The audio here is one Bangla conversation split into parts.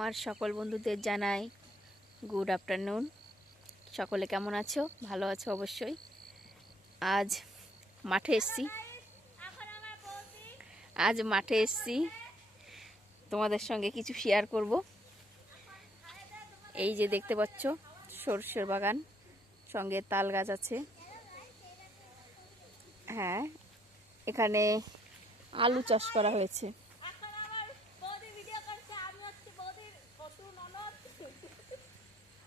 আমার সকল বন্ধুদের জানাই গুড আফটারনুন। সকলে কেমন আছো? ভালো আছো অবশ্যই। আজ মাঠে এসেছি তোমাদের সঙ্গে কিছু শেয়ার করব। এই যে দেখতে পাচ্ছ সরষের বাগান, সঙ্গে তাল গাছ আছে। হ্যাঁ, এখানে আলু চাষ করা হয়েছে।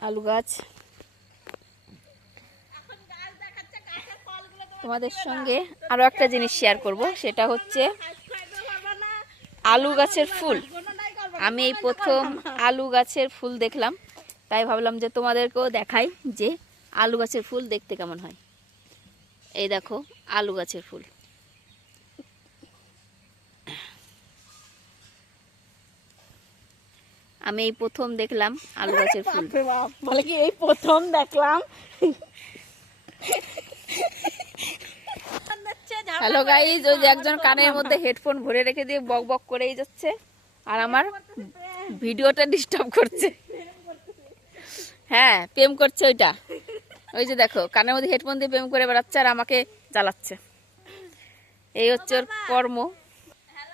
আলু গাছ তোমাদের সঙ্গে আরো একটা জিনিস শেয়ার করব, সেটা হচ্ছে আলু গাছের ফুল। আমি এই প্রথম আলু গাছের ফুল দেখলাম, তাই ভাবলাম যে তোমাদেরকেও দেখাই যে আলু গাছের ফুল দেখতে কেমন হয়। এই দেখো আলু গাছের ফুল। আমি এই প্রথম দেখলাম আলু গাছের ফুল। বলে কি এই প্রথম দেখলাম। হ্যালো গাইজ, ওই যে একজন কানের মধ্যে হেডফোন ভরে রেখে দিয়ে বক বক করেই যাচ্ছে আর আমার ভিডিওটা ডিস্টার্ব করছে। হ্যাঁ, প্রেম করছে ওইটা। ওই যে দেখো কানের মধ্যে হেডফোন দিয়ে প্রেম করে বেড়াচ্ছে আর আমাকে জ্বালাচ্ছে। এই হচ্ছে ওর কর্ম।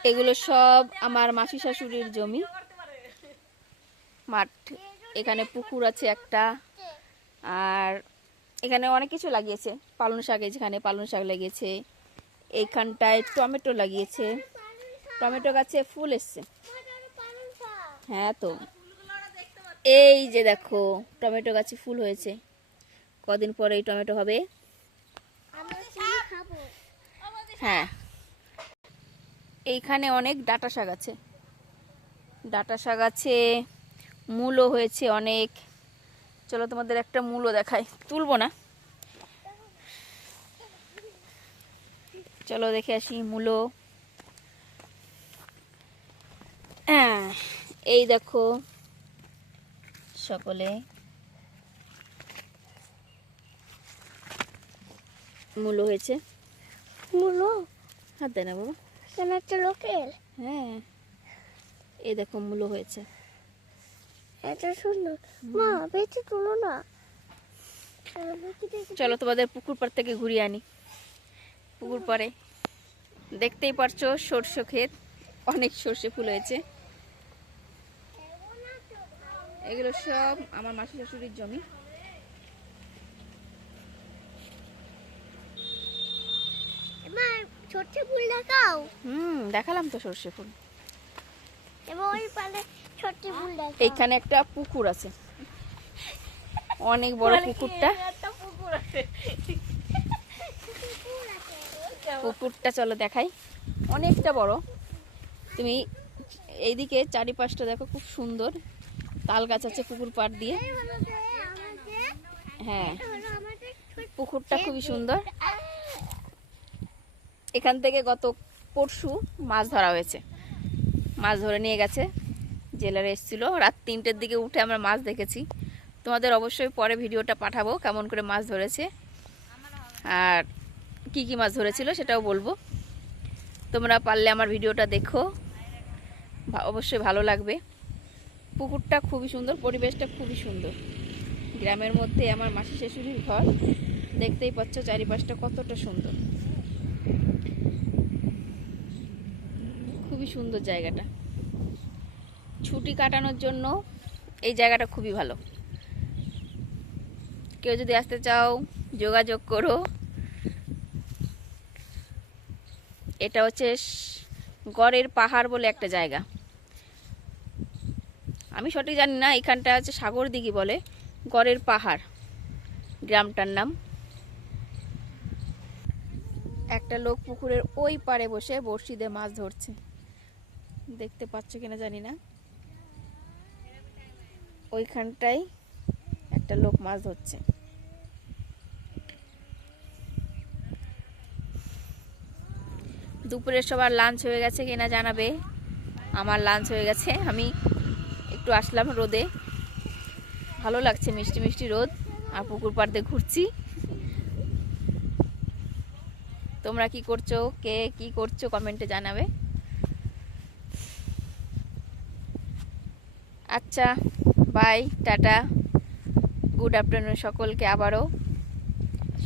এগুলো সব আমার মাসি শাশুড়ির জমি, মাঠ। এখানে পুকুর আছে একটা, আর এখানে অনেক কিছু লাগিয়েছে। পালং শাক, যেখানে পালং শাক লাগিয়েছে। এইখানটায় টমেটো লাগিয়েছে, টমেটো গাছে ফুল এসছে। হ্যাঁ, তো এই যে দেখো টমেটো গাছে ফুল হয়েছে। কদিন পরে এই টমেটো হবে। হ্যাঁ, এইখানে অনেক ডাঁটা শাক আছে, ডাঁটা শাক আছে, মূলো হয়েছে অনেক। চলো তোমাদের একটা মূলো দেখাই, তুলবো না, চলো দেখে আসি মূলো। হ্যাঁ, এই দেখো সকলে মূলো হয়েছে। মূলো হাত দেয় না বাবা, কেন একটা লোকের? হ্যাঁ, এই দেখো মূলো হয়েছে। এত সুন্দর মা, বেশি তুলো না। চলো তোমাদের পুকুর পাড় থেকে ঘুরিয়ে আনি। পুকুর পাড়ে দেখতেই পারছো সরষে ক্ষেত, অনেক সরষে ফুল হয়েছে। এগুলো সব আমার মাসি শাশুড়ির জমি। মা, সরষে ফুল দেখাও। দেখালাম তো সরষে ফুল। এবার ওই পালে সরষে ফুল দেখাও। এইখানে একটা পুকুর আছে, অনেক বড় পুকুরটা। পুকুরটা চলো দেখাই, অনেকটা বড়। তুমি এইদিকে চারিপাশটা দেখো, খুব সুন্দর তাল গাছ আছে পুকুর পাড় দিয়ে। হ্যাঁ, পুকুরটা খুবই সুন্দর। এখান থেকে গত পরশু মাছ ধরা হয়েছে, মাছ ধরে নিয়ে গেছে। জেলেরা এসেছিল, রাত 3টের দিকে উঠে আমরা মাছ দেখেছি। তোমাদের অবশ্যই পরে ভিডিওটা পাঠাবো, কেমন করে মাছ ধরেছে আর কি কি মাছ ধরেছিল সেটাও বলবো। তোমরা পারলে আমার ভিডিওটা দেখো, অবশ্যই ভালো লাগবে। পুকুরটা খুবই সুন্দর, পরিবেশটা খুবই সুন্দর। গ্রামের মধ্যে আমার মাসি শাশুড়ির ঘর, দেখতেই পাচ্ছ চারিপাশটা কতটা সুন্দর। খুবই সুন্দর জায়গাটা, ছুটি কাটানোর জন্য এই জায়গাটা খুবই ভালো। কেউ যদি আসতে চাও যোগাযোগ করো। এটা হচ্ছে গড়ের পাহাড় বলে একটা জায়গা, আমি সঠিক জানি না। এখানটা হচ্ছে সাগর দিঘি বলে, গড়ের পাহাড় গ্রামটার নাম। একটা লোক পুকুরের ওই পাড়ে বসে বড়শি দিয়ে মাছ ধরছে, দেখতে পাচ্ছ কিনা জানি না। ওইখানটাই একটা লোক মাছ ধরছে। দুপুরের সবার লাঞ্চ হয়ে গেছে কিনা জানাবে। আমার লাঞ্চ হয়ে গেছে, আমি একটু আসলাম রোদে, ভালো লাগছে, মিষ্টি মিষ্টি রোদ, আর পুকুর পাড় দিয়ে ঘুরছি। তোমরা কি করছো, কে কি করছো কমেন্টে জানাবে। আচ্ছা, বাই, টাটা, গুড আফটারনুন সকলকে। আবারও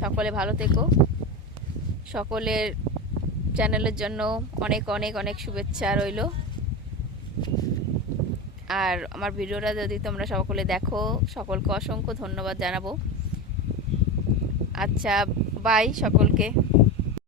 সকলে ভালো থেকো। সকলের চ্যানেলের জন্য অনেক অনেক অনেক শুভেচ্ছা রইল। আর আমার ভিডিওটা যদি তোমরা সকলে দেখো, সকলকে অসংখ্য ধন্যবাদ জানাবো। আচ্ছা, বাই সকলকে।